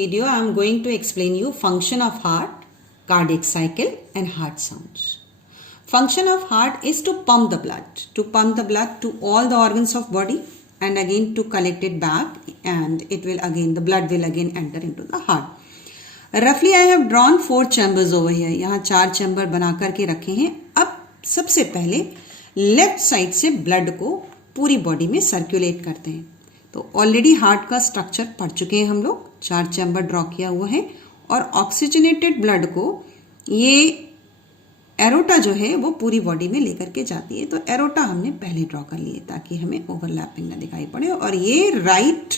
video, I am going to explain you function of heart, cardiac cycle and heart sounds. Function of heart is to pump the blood to all the organs of body and again to collect it back, and the blood will again enter into the heart. Roughly I have drawn 4 chambers over here. यहाँ 4 chamber बना करके रखे हैं. अब सबसे पहले left side से blood को पूरी बॉडी में सर्कुलेट करते हैं. तो ऑलरेडी हार्ट का स्ट्रक्चर पढ़ चुके हैं हम लोग. 4 चैम्बर ड्रॉ किया हुआ है और ऑक्सीजनेटेड ब्लड को ये एरोटा जो है वो पूरी बॉडी में लेकर के जाती है. तो एरोटा हमने पहले ड्रॉ कर लिए ताकि हमें ओवरलैपिंग ना दिखाई पड़े. और ये राइट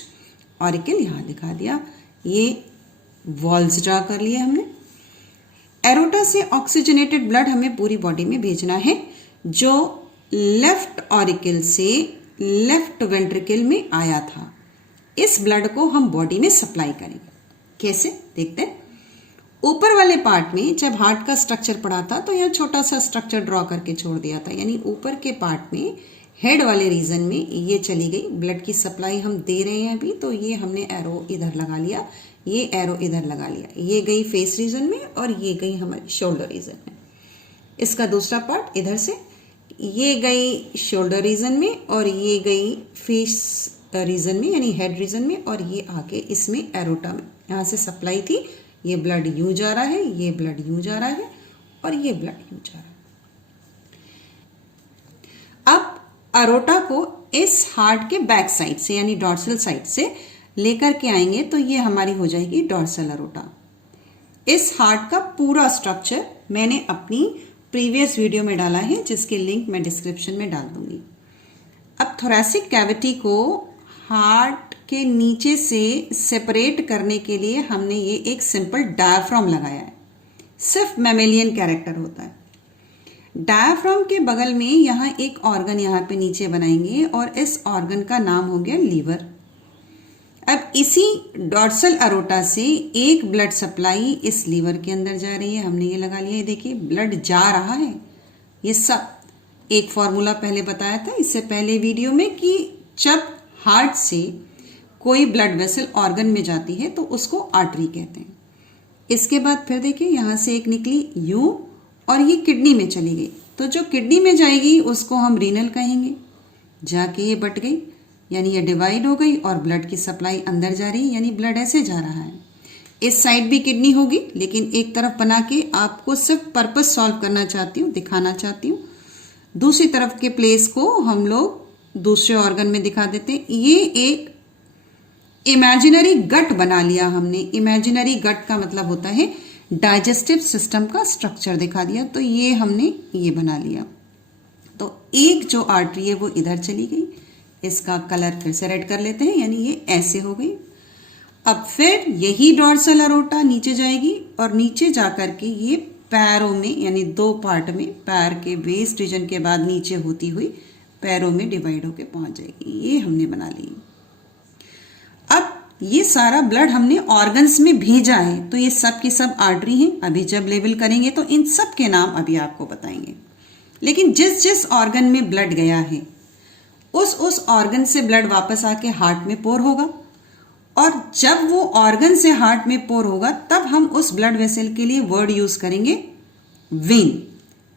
ऑरिकल यहाँ दिखा दिया. ये वॉल्स ड्रा कर लिए हमने. एरोटा से ऑक्सीजनेटेड ब्लड हमें पूरी बॉडी में भेजना है, जो लेफ्ट ऑरिकल से लेफ्ट वेंट्रिकल में आया था. इस ब्लड को हम बॉडी में सप्लाई करेंगे. कैसे देखते हैं. ऊपर वाले पार्ट में जब हार्ट का स्ट्रक्चर पढ़ा था तो यहाँ छोटा सा स्ट्रक्चर ड्रॉ करके छोड़ दिया था. यानी ऊपर के पार्ट में हेड वाले रीजन में ये चली गई ब्लड की सप्लाई हम दे रहे हैं अभी. तो ये हमने एरो इधर लगा लिया, ये एरो इधर लगा लिया. ये गई फेस रीजन में और ये गई हमारी शोल्डर रीजन में. इसका दूसरा पार्ट इधर से ये गई शोल्डर रीजन में और ये गई फेस रीजन में यानी हेड रीजन में, और ये आके इसमें एरोटा में यहाँ से सप्लाई थी. ये ब्लड यूं जा रहा है, ये ब्लड यूं जा रहा है और ये ब्लड यूं जा रहा है. अब एरोटा को इस हार्ट के बैक साइड से यानी डॉर्सल साइड से लेकर के आएंगे तो ये हमारी हो जाएगी डॉर्सल एरोटा. इस हार्ट का पूरा स्ट्रक्चर मैंने अपनी प्रीवियस वीडियो में डाला है, जिसके लिंक मैं डिस्क्रिप्शन में डाल दूंगी. अब थोरैसिक कैविटी को हार्ट के नीचे से सेपरेट करने के लिए हमने ये एक सिंपल डायाफ्राम लगाया है. सिर्फ मैमेलियन कैरेक्टर होता है. डायाफ्राम के बगल में यहाँ एक ऑर्गन यहाँ पे नीचे बनाएंगे और इस ऑर्गन का नाम हो गया लीवर. अब इसी डॉर्सल एरोटा से एक ब्लड सप्लाई इस लीवर के अंदर जा रही है. हमने ये लगा लिया है. देखिए ब्लड जा रहा है. ये सब एक फॉर्मूला पहले बताया था इससे पहले वीडियो में कि जब हार्ट से कोई ब्लड वेसल ऑर्गन में जाती है तो उसको आर्टरी कहते हैं. इसके बाद फिर देखिए यहाँ से एक निकली यूं और ये किडनी में चली गई. तो जो किडनी में जाएगी उसको हम रीनल कहेंगे. जाके ये बट गई यानी ये डिवाइड हो गई और ब्लड की सप्लाई अंदर जा रही है यानी ब्लड ऐसे जा रहा है. इस साइड भी किडनी होगी, लेकिन एक तरफ बना के आपको सिर्फ पर्पस सॉल्व करना चाहती हूँ, दिखाना चाहती हूँ. दूसरी तरफ के प्लेस को हम लोग दूसरे ऑर्गन में दिखा देते हैं. ये एक इमेजिनरी गट बना लिया हमने. इमेजिनरी गट का मतलब होता है डाइजेस्टिव सिस्टम का स्ट्रक्चर दिखा दिया. तो ये हमने ये बना लिया. तो एक जो आर्टरी है वो इधर चली गई. इसका कलर फिर से रेड कर लेते हैं यानी ये ऐसे हो गई. अब फिर यही डॉर्सल एरोटा नीचे जाएगी और नीचे जाकर के ये पैरों में यानी 2 पार्ट में पैर के वेस्ट रीजन के बाद नीचे होती हुई पैरों में डिवाइड होकर पहुंच जाएगी. ये हमने बना ली. अब ये सारा ब्लड हमने ऑर्गन्स में भेजा है तो ये सब की सब आर्टरी हैं. अभी जब लेवल करेंगे तो इन सब के नाम अभी आपको बताएंगे. लेकिन जिस जिस ऑर्गन में ब्लड गया है उस ऑर्गन से ब्लड वापस आके हार्ट में पोर होगा, और जब वो ऑर्गन से हार्ट में पोर होगा तब हम उस ब्लड वेसल के लिए वर्ड यूज करेंगे वेन.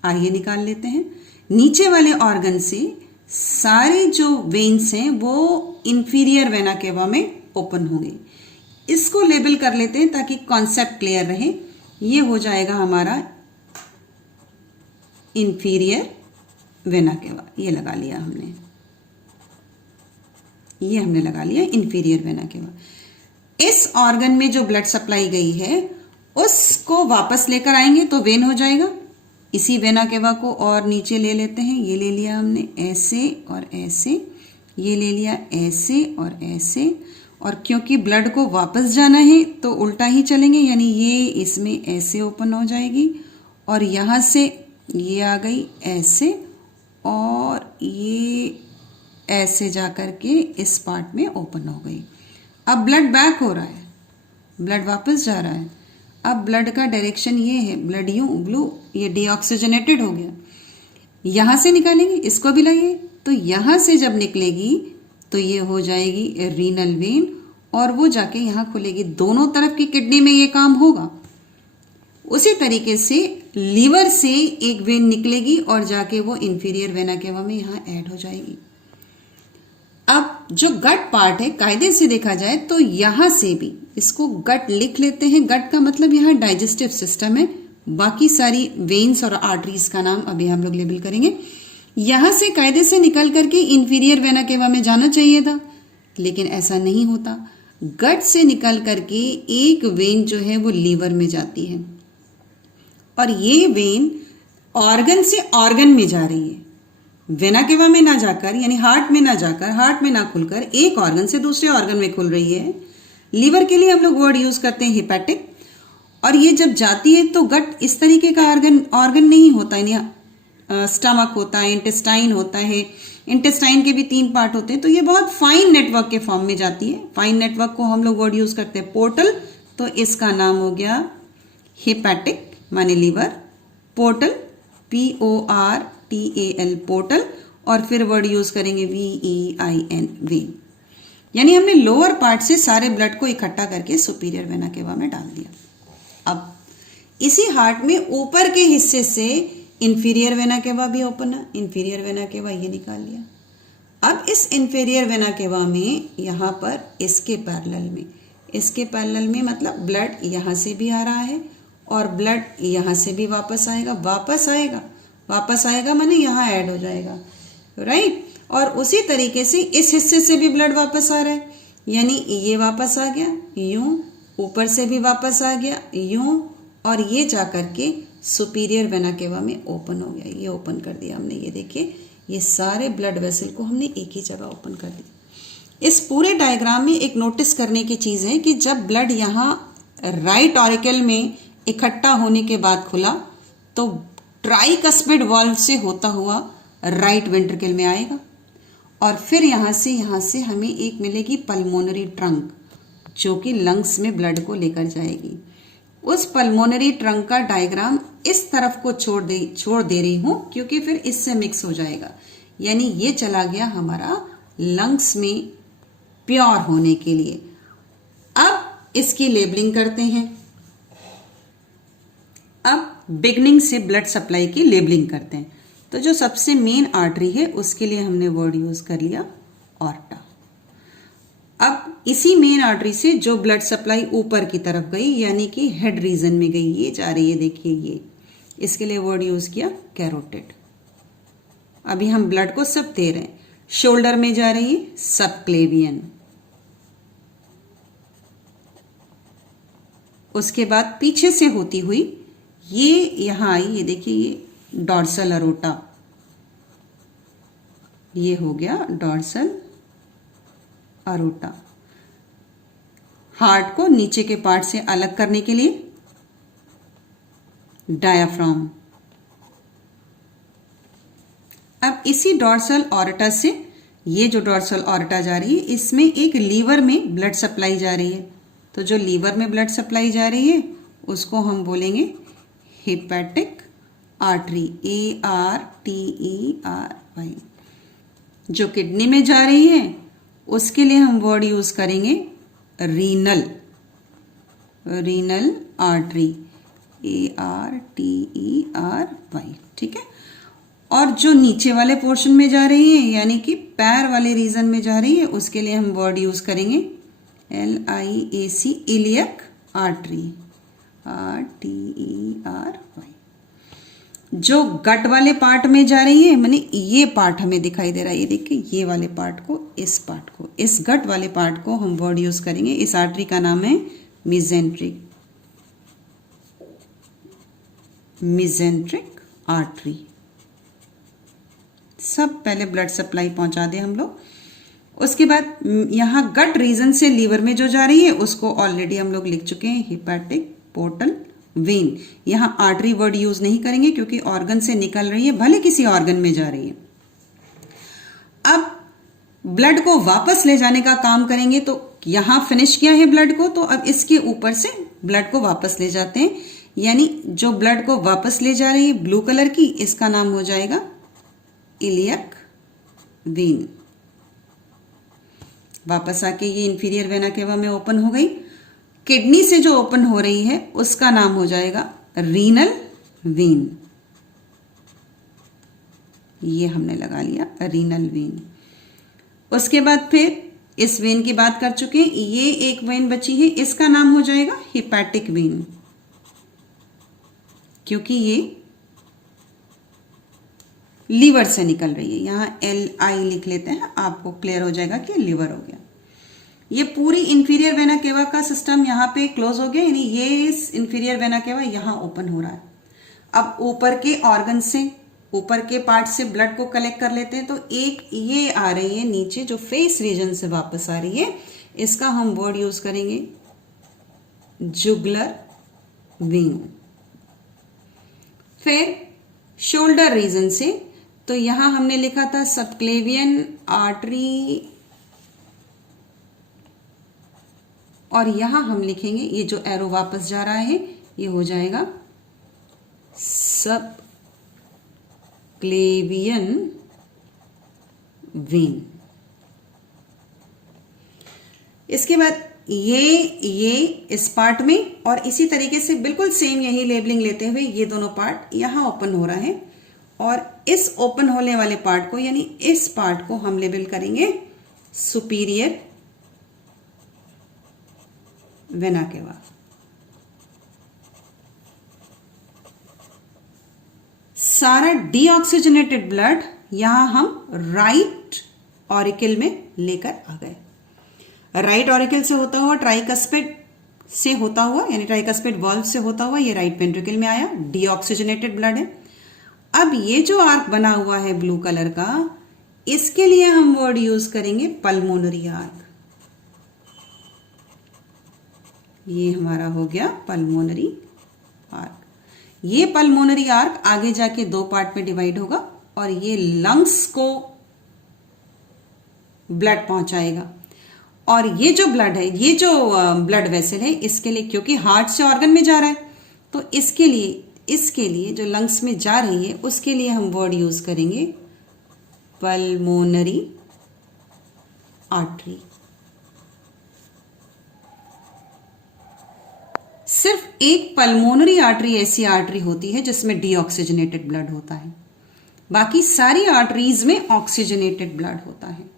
आइए निकाल लेते हैं. नीचे वाले ऑर्गन से सारे जो वेन्स हैं वो इंफीरियर वेना केवा में ओपन होंगे. इसको लेबल कर लेते हैं ताकि कॉन्सेप्ट क्लियर रहे. ये हो जाएगा हमारा इंफीरियर वेना केवा. ये लगा लिया हमने. ये हमने लगा लिया इंफीरियर वेना केवा. इस ऑर्गन में जो ब्लड सप्लाई गई है उसको वापस लेकर आएंगे तो वेन हो जाएगा. इसी वेना केवा को और नीचे ले लेते हैं. ये ले लिया हमने ऐसे और ऐसे, ये ले लिया ऐसे और ऐसे. और क्योंकि ब्लड को वापस जाना है तो उल्टा ही चलेंगे यानी ये इसमें ऐसे ओपन हो जाएगी और यहाँ से ये आ गई ऐसे और ये ऐसे जाकर के इस पार्ट में ओपन हो गई. अब ब्लड बैक हो रहा है, ब्लड वापस जा रहा है. अब ब्लड का डायरेक्शन ये है, ब्लड यूं ब्लू, ये डीऑक्सीजनेटेड हो गया. यहाँ से निकालेंगे, इसको भी लाइए तो यहाँ से जब निकलेगी तो ये हो जाएगी रीनल वेन और वो जाके यहाँ खुलेगी। दोनों तरफ की किडनी में ये काम होगा। उसी तरीके से लीवर से एक वेन निकलेगी और जाके वो इंफीरियर वेना केवा में यहाँ ऐड हो जाएगी। अब जो गट पार्ट है, कायदे से देखा जाए तो यहां से भी इसको गट लिख लेते हैं। गट का मतलब यहाँ डाइजेस्टिव सिस्टम है। बाकी सारी वेन्स और आर्टरीज का नाम अभी हम लोग लेबल करेंगे। यहां से कायदे से निकल करके इंफीरियर वेना केवा में जाना चाहिए था, लेकिन ऐसा नहीं होता। गट से निकल करके एक वेन जो है वो लीवर में जाती है और ये वेन ऑर्गन से ऑर्गन में जा रही है। वेना केवा में ना जाकर, यानी हार्ट में ना जाकर, हार्ट में ना खुलकर एक ऑर्गन से दूसरे ऑर्गन में खुल रही है। लीवर के लिए हम लोग वर्ड यूज करते हैं हिपैटिक। और ये जब जाती है तो गट इस तरीके का ऑर्गन नहीं होता है, स्टमक होता है, इंटेस्टाइन होता है। इंटेस्टाइन के भी 3 पार्ट होते हैं। तो ये बहुत फाइन नेटवर्क के फॉर्म में जाती है। फाइन नेटवर्क को हम लोग वर्ड यूज करते हैं पोर्टल। तो इसका नाम हो गया हिपैटिक माने लीवर, पोर्टल PORTAL पोर्टल, और फिर वर्ड यूज करेंगे VEIN वेन। यानी हमने लोअर पार्ट से सारे ब्लड को इकट्ठा करके सुपीरियर वेना केवा में डाल दिया। अब इसी हार्ट में ऊपर के हिस्से से इंफीरियर वेना केवा भी ओपन है। इंफीरियर वेना केवा ये निकाल लिया। अब इस इंफीरियर वेना केवा में यहाँ पर इसके पैरेलल में मतलब ब्लड यहाँ से भी आ रहा है और ब्लड यहाँ से भी वापस आएगा माने यहाँ ऐड हो जाएगा, राइट। और उसी तरीके से इस हिस्से से भी ब्लड वापस आ रहा है, यानी ये वापस आ गया यूं, ऊपर से भी वापस आ गया यूं, और ये जाकर के सुपीरियर वेना केवा में ओपन हो गया। ये ओपन कर दिया हमने। ये देखिए, ये सारे ब्लड वेसल को हमने एक ही जगह ओपन कर दिया। इस पूरे डायग्राम में एक नोटिस करने की चीज़ है कि जब ब्लड यहाँ राइट ऑरिकल में इकट्ठा होने के बाद खुला तो ट्राइकस्पिड वाल्व से होता हुआ राइट वेंट्रिकल में आएगा और फिर यहाँ से हमें एक मिलेगी पल्मोनरी ट्रंक, जो कि लंग्स में ब्लड को लेकर जाएगी। उस पल्मोनरी ट्रंक का डायग्राम इस तरफ को छोड़ दे रही हूँ क्योंकि फिर इससे मिक्स हो जाएगा। यानी ये चला गया हमारा लंग्स में प्योर होने के लिए। अब इसकी लेबलिंग करते हैं। अब बिगनिंग से ब्लड सप्लाई की लेबलिंग करते हैं। तो जो सबसे मेन आर्टरी है उसके लिए हमने वर्ड यूज कर लिया ऑर्टा। अब इसी मेन आर्टरी से जो ब्लड सप्लाई ऊपर की तरफ गई यानी कि हेड रीजन में गई, ये जा रही है, देखिए ये, इसके लिए वर्ड यूज किया कैरोटिड। अभी हम ब्लड को सब दे रहे हैं। शोल्डर में जा रही है सबक्लेवियन, उसके बाद पीछे से होती हुई ये यहां आई, ये देखिए ये डॉर्सल अरोटा, ये हो गया डॉर्सल अरोटा। हार्ट को नीचे के पार्ट से अलग करने के लिए डायाफ्राम। अब इसी डॉर्सल ऑर्टा से ये जो डॉर्सल ऑर्टा जा रही है इसमें एक लीवर में ब्लड सप्लाई जा रही है। तो जो लीवर में ब्लड सप्लाई जा रही है उसको हम बोलेंगे हिपैटिक आर्टरी, ARTERY। जो किडनी में जा रही है उसके लिए हम वर्ड यूज करेंगे रीनल आर्टरी, ARTERY, ठीक है। और जो नीचे वाले पोर्शन में जा रही है यानी कि पैर वाले रीजन में जा रही है उसके लिए हम वर्ड यूज करेंगे LIAC, इलियक आर्टरी, RTERY। जो गट वाले पार्ट में जा रही है माने ये पार्ट हमें दिखाई दे रहा है, ये देखिए ये वाले पार्ट को, इस पार्ट को, इस गट वाले पार्ट को हम वर्ड यूज करेंगे। इस आर्टरी का नाम है मिजेंट्रिक आर्टरी। सब पहले ब्लड सप्लाई पहुंचा दे हम लोग। उसके बाद यहां गट रीजन से लीवर में जो जा रही है उसको ऑलरेडी हम लोग लिख चुके हैं हिपैटिक पोर्टल वेन। यहां आर्टरी वर्ड यूज नहीं करेंगे क्योंकि ऑर्गन से निकल रही है, भले किसी ऑर्गन में जा रही है। अब ब्लड को वापस ले जाने का काम करेंगे। तो यहां फिनिश किया है ब्लड को, तो अब इसके ऊपर से ब्लड को वापस ले जाते हैं। यानी जो ब्लड को वापस ले जा रही है ब्लू कलर की, इसका नाम हो जाएगा इलियक वेन। वापस आके ये इंफीरियर वेना केवा में ओपन हो गई। किडनी से जो ओपन हो रही है उसका नाम हो जाएगा रीनल वेन। ये हमने लगा लिया रीनल वेन। उसके बाद फिर इस वेन की बात कर चुके हैं, ये एक वेन बची है, इसका नाम हो जाएगा हिपैटिक वेन, क्योंकि ये लीवर से निकल रही है। यहां LI लिख लेते हैं, आपको क्लियर हो जाएगा कि लीवर हो गया। ये पूरी इंफीरियर वेना केवा का सिस्टम यहाँ पे क्लोज हो गया, यानी ये इस इंफीरियर वेना केवा यहां ओपन हो रहा है। अब ऊपर के ऑर्गन से, ऊपर के पार्ट से ब्लड को कलेक्ट कर लेते हैं। तो एक ये आ रही है नीचे जो फेस रीजन से वापस आ रही है, इसका हम वर्ड यूज करेंगे जुगुलर वेन। फिर शोल्डर रीजन से, तो यहां हमने लिखा था सबक्लेवियन आर्टरी, और यहां हम लिखेंगे, ये जो एरो वापस जा रहा है ये हो जाएगा सब क्लेवियन वेन। इसके बाद ये इस पार्ट में, और इसी तरीके से बिल्कुल सेम यही लेबलिंग लेते हुए ये दोनों पार्ट यहां ओपन हो रहा है, और इस ओपन होने वाले पार्ट को, यानी इस पार्ट को हम लेबल करेंगे सुपीरियर वेना केवा। सारा डीऑक्सीजनेटेड ब्लड यहां हम राइट ऑरिकल में लेकर आ गए। राइट ऑरिकल से होता हुआ ट्राइकस्पिड से होता हुआ, यानी ट्राइकस्पिड वाल्व से होता हुआ ये राइट वेंट्रिकल में आया, डीऑक्सीजनेटेड ब्लड है। अब ये जो आर्क बना हुआ है ब्लू कलर का, इसके लिए हम वर्ड यूज करेंगे पल्मोनरी आर्क। ये हमारा हो गया पल्मोनरी आर्क। ये पल्मोनरी आर्क आगे जाके दो पार्ट में डिवाइड होगा, और ये लंग्स को ब्लड पहुंचाएगा। और ये जो ब्लड है, ये जो ब्लड वेसल है, इसके लिए, क्योंकि हार्ट से ऑर्गन में जा रहा है, तो इसके लिए जो लंग्स में जा रही है उसके लिए हम वर्ड यूज करेंगे पल्मोनरी आर्टरी। सिर्फ एक पल्मोनरी आर्टरी ऐसी आर्टरी होती है जिसमें डीऑक्सीजनेटेड ब्लड होता है, बाकी सारी आर्टरीज में ऑक्सीजनेटेड ब्लड होता है।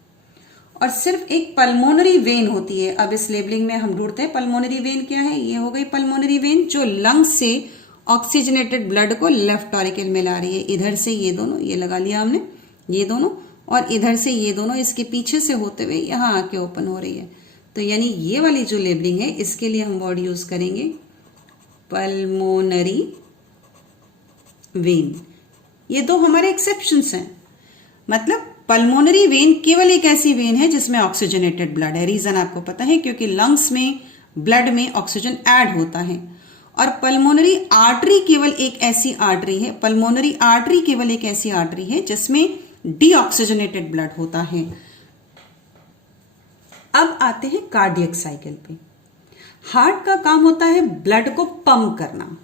और सिर्फ एक पल्मोनरी वेन होती है। अब इस लेबलिंग में हम ढूंढते हैं पल्मोनरी वेन क्या है। ये हो गई पल्मोनरी वेन जो लंग्स से ऑक्सीजनेटेड ब्लड को लेफ्ट ऑरिकल में ला रही है। इधर से ये दोनों, ये लगा लिया हमने, ये दोनों, और इधर से ये दोनों इसके पीछे से होते हुए यहां आके ओपन हो रही है। तो यानी ये वाली जो लेबलिंग है, इसके लिए हम वर्ड यूज करेंगे पल्मोनरी वेन। ये दो हमारे एक्सेप्शंस हैं, मतलब पल्मोनरी वेन केवल एक ऐसी वेन है जिसमें ऑक्सीजनेटेड ब्लड है। रीजन आपको पता है, क्योंकि लंग्स में ब्लड में ऑक्सीजन ऐड होता है। और पल्मोनरी आर्टरी केवल एक ऐसी आर्टरी है, पल्मोनरी आर्टरी केवल एक ऐसी आर्टरी है जिसमें डीऑक्सीजनेटेड ब्लड होता है। अब आते हैं कार्डियक साइकिल पे। हार्ट का काम होता है ब्लड को पंप करना,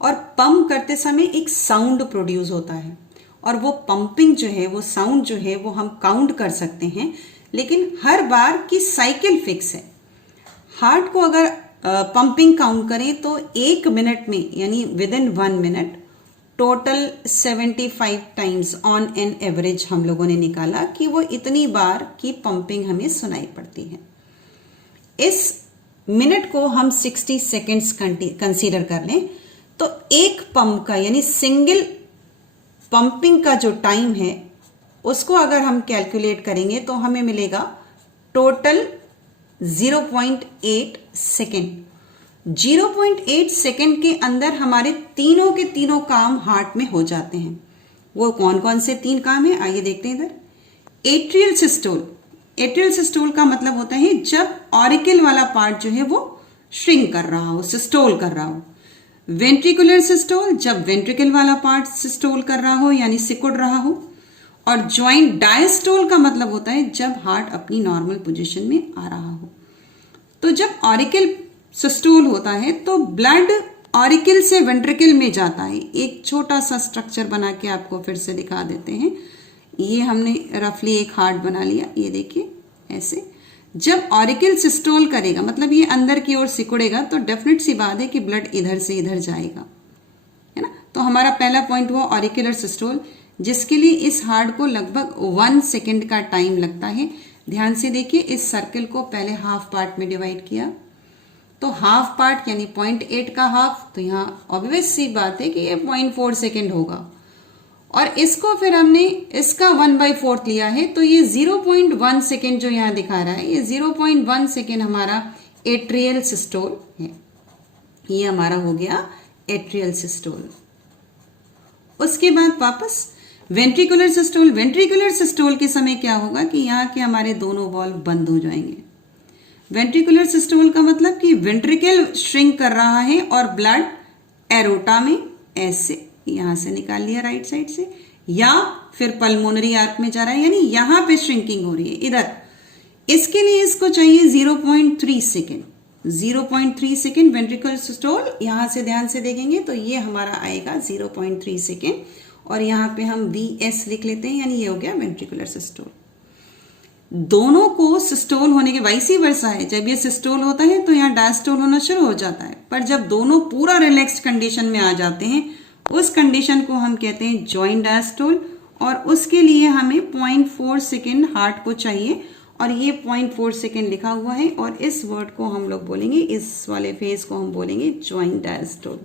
और पंप करते समय एक साउंड प्रोड्यूस होता है, और वो पंपिंग जो है, वो साउंड जो है, वो हम काउंट कर सकते हैं, लेकिन हर बार की साइकिल फिक्स है। हार्ट को अगर पंपिंग काउंट करें तो 1 मिनट में, यानी with in 1 minute, total 75 times on an average हम लोगों ने निकाला कि वो इतनी बार की पंपिंग हमें सुनाई पड़ती है। इस मिनट को हम 60 सेकेंड्स कंसीडर कर लें तो एक पंप का, यानी सिंगल पंपिंग का जो टाइम है उसको अगर हम कैलकुलेट करेंगे तो हमें मिलेगा टोटल 0.8 सेकेंड। 0.8 सेकेंड के अंदर हमारे तीनों के तीनों काम हार्ट में हो जाते हैं। वो कौन कौन से 3 काम है, आइए देखते हैं इधर। Atrial systole. एट्रियल सिस्टोल का मतलब होता है जब ऑरिकल वाला पार्ट जो है वो श्रिंक कर रहा हो, सिस्टोल कर रहा हो। वेंट्रिकुलर सिस्टोल, जब वेंट्रिकल वाला पार्ट सिस्टोल कर रहा हो, यानी सिकुड़ रहा हो। और ज्वाइंट डायस्टोल का मतलब होता है जब हार्ट अपनी नॉर्मल पोजीशन में आ रहा हो। तो जब ऑरिकल सिस्टोल होता है तो ब्लड ऑरिकल से वेंट्रिकल में जाता है। एक छोटा सा स्ट्रक्चर बना के आपको फिर से दिखा देते हैं। ये हमने रफली एक हार्ट बना लिया, ये देखिए ऐसे। जब ऑरिकल सिस्टोल करेगा, मतलब ये अंदर की ओर सिकुड़ेगा, तो डेफिनेट सी बात है कि ब्लड इधर से इधर जाएगा, है ना। तो हमारा पहला पॉइंट हुआ ऑरिकुलर सिस्टोल, जिसके लिए इस हार्ट को लगभग 1 सेकेंड का टाइम लगता है। ध्यान से देखिए, इस सर्कल को पहले हाफ पार्ट में डिवाइड किया, तो हाफ पार्ट यानी 0.8 का हाफ, तो यहाँ ऑब्वियस सी बात है कि ये 0.4 सेकेंड होगा। और इसको फिर हमने इसका 1/4 लिया है, तो ये 0.1 सेकेंड जो यहाँ दिखा रहा है, ये 0.1 सेकेंड हमारा एट्रियल सिस्टोल है। ये हमारा हो गया एट्रियल सिस्टोल। उसके बाद वापस वेंट्रिकुलर सिस्टोल। वेंट्रिकुलर सिस्टोल के समय क्या होगा कि यहाँ के हमारे दोनों वॉल्व बंद हो जाएंगे। वेंट्रिकुलर सिस्टोल का मतलब कि वेंट्रिकल श्रिंक कर रहा है और ब्लड एरोटा में ऐसे यहां से निकाल लिया राइट साइड से, या फिर पल्मोनरी आर्क में जा रहा है, यानी यहां पे श्रिंकिंग हो रही है इधर। इसके लिए इसको चाहिए 0.3 सेकेंड। 0.3 सेकेंड वेंट्रिकुलर सिस्टोल, यहां से ध्यान से देखेंगे तो ये हमारा आएगा 0.3 सेकेंड, और यहां पे हम VS लिख लेते हैं, यानी ये हो गया वेंट्रिकुलर सिस्टोल। दोनों को सिस्टोल होने के वाइसी वर्सा है, जब ये सिस्टोल होता है तो यहाँ डायस्टोल होना शुरू हो जाता है, पर जब दोनों पूरा रिलैक्स्ड कंडीशन में आ जाते हैं, उस कंडीशन को हम कहते हैं जॉइंट डायस्टोल। और उसके लिए हमें 0.4 सेकेंड हार्ट को चाहिए, और ये 0.4 सेकेंड लिखा हुआ है, और इस वर्ड को हम लोग बोलेंगे, इस वाले फेज को हम बोलेंगे जॉइंट डायस्टोल।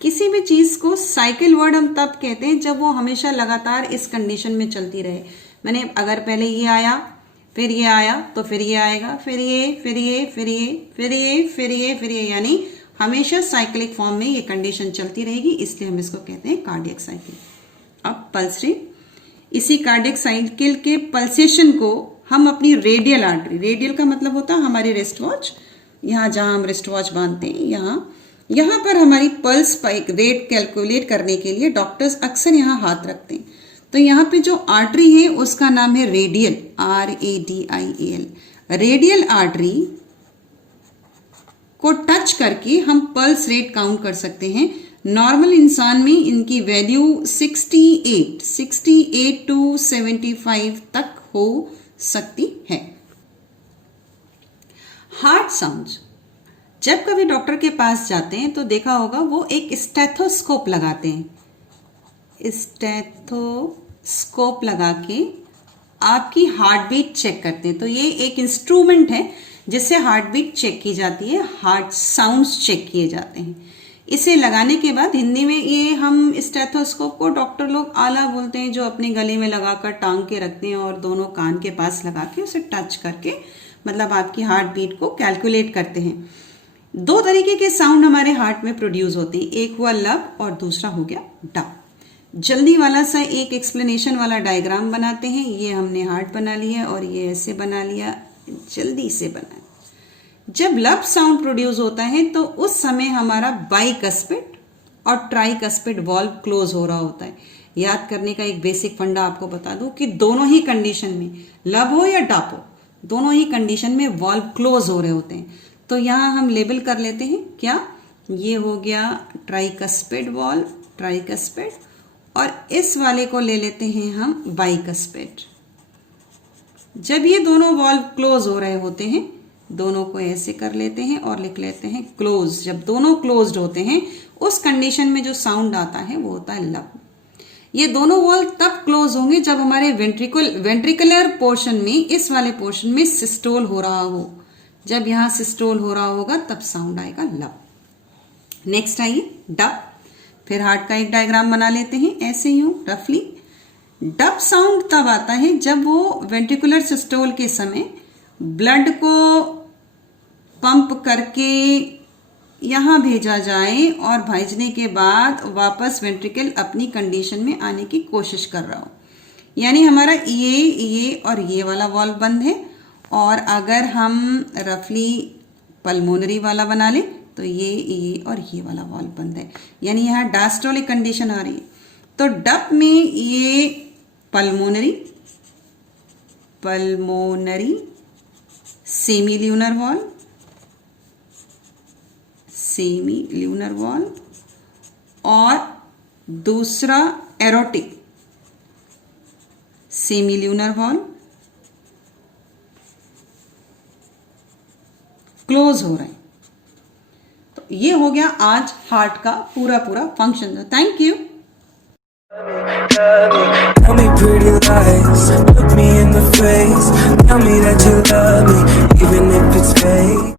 किसी भी चीज को साइकिल वर्ड हम तब कहते हैं जब वो हमेशा लगातार इस कंडीशन में चलती रहे। मैंने अगर पहले ये आया, फिर ये आया, तो फिर ये आएगा, फिर ये, फिर ये, फिर ये, फिर ये, फिर ये, फिर ये, यानी हमेशा साइक्लिक फॉर्म में ये कंडीशन चलती रहेगी, इसलिए हम इसको कहते हैं कार्डियक साइकिल। अब पल्स रेट, इसी कार्डियक साइकिल के पल्सेशन को हम अपनी रेडियल आर्टरी, रेडियल का मतलब होता है हमारी रिस्ट वॉच, यहाँ जहाँ हम रिस्ट वॉच बांधते हैं, यहाँ पर हमारी पल्स स्पाइक रेट कैलकुलेट करने के लिए डॉक्टर्स अक्सर यहाँ हाथ रखते हैं। तो यहाँ पे जो आर्टरी है उसका नाम है रेडियल, RADIAL। रेडियल आर्टरी को टच करके हम पल्स रेट काउंट कर सकते हैं। नॉर्मल इंसान में इनकी वैल्यू 68 टू 75 तक हो सकती है। हार्ट साउंड, जब कभी डॉक्टर के पास जाते हैं तो देखा होगा वो एक स्टेथोस्कोप लगाते हैं। स्टेथोस्कोप लगा के आपकी हार्ट बीट चेक करते हैं। तो ये एक इंस्ट्रूमेंट है जिससे हार्ट बीट चेक की जाती है, हार्ट साउंड्स चेक किए जाते हैं। इसे लगाने के बाद हिंदी में ये हम स्टेथोस्कोप को डॉक्टर लोग आला बोलते हैं, जो अपने गले में लगाकर टांग के रखते हैं और दोनों कान के पास लगा के उसे टच करके मतलब आपकी हार्ट बीट को कैलकुलेट करते हैं। 2 तरीके के साउंड हमारे हार्ट में प्रोड्यूस होते हैं, एक हुआ लब और दूसरा हो गया डब। जल्दी वाला सा एक एक्सप्लेनेशन वाला डायग्राम बनाते हैं। ये हमने हार्ट बना लिया और ये ऐसे बना लिया, जल्दी से बना। जब लब साउंड प्रोड्यूस होता है तो उस समय हमारा बाइकस्पिड और ट्राइकस्पिड वॉल्व क्लोज हो रहा होता है। याद करने का एक बेसिक फंडा आपको बता दूं कि दोनों ही कंडीशन में, लब हो या डब हो, दोनों ही कंडीशन में वॉल्व क्लोज हो रहे होते हैं। तो यहां हम लेबल कर लेते हैं, क्या ये हो गया ट्राइकस्पिड वॉल्व, ट्राइकस्पिड, और इस वाले को ले लेते हैं हम बाइकस्पिड। जब ये दोनों वॉल्व क्लोज हो रहे होते हैं, दोनों को ऐसे कर लेते हैं और लिख लेते हैं क्लोज। जब दोनों क्लोज्ड होते हैं उस कंडीशन में जो साउंड आता है वो होता है लब। ये दोनों वॉल्व तब क्लोज होंगे जब हमारे वेंट्रिकुलर पोर्शन में, इस वाले पोर्शन में सिस्टोल हो रहा हो। जब यहां सिस्टोल हो रहा होगा तब साउंड आएगा लब। नेक्स्ट आइए डब। फिर हार्ट का एक डायग्राम बना लेते हैं ऐसे यूं रफली। डब साउंड तब आता है जब वो वेंट्रिकुलर सिस्टोल के समय ब्लड को पंप करके यहां भेजा जाए और भेजने के बाद वापस वेंट्रिकल अपनी कंडीशन में आने की कोशिश कर रहा हो। यानी हमारा ये और ये वाला वॉल्व बंद है, और अगर हम रफली पल्मोनरी वाला बना ले तो ये और ये वाला वॉल्व बंद है, यानी यहाँ डायस्टोलिक कंडीशन आ रही है। तो डब में ये पल्मोनरी सेमी ल्यूनर वॉल्व, और दूसरा aortic semilunar valve, close हो रहे हैं। तो ये हो गया आज हार्ट का पूरा पूरा function. Thank you. Tell me pretty lies, look me in the face, tell me that you love me, even if it's fake.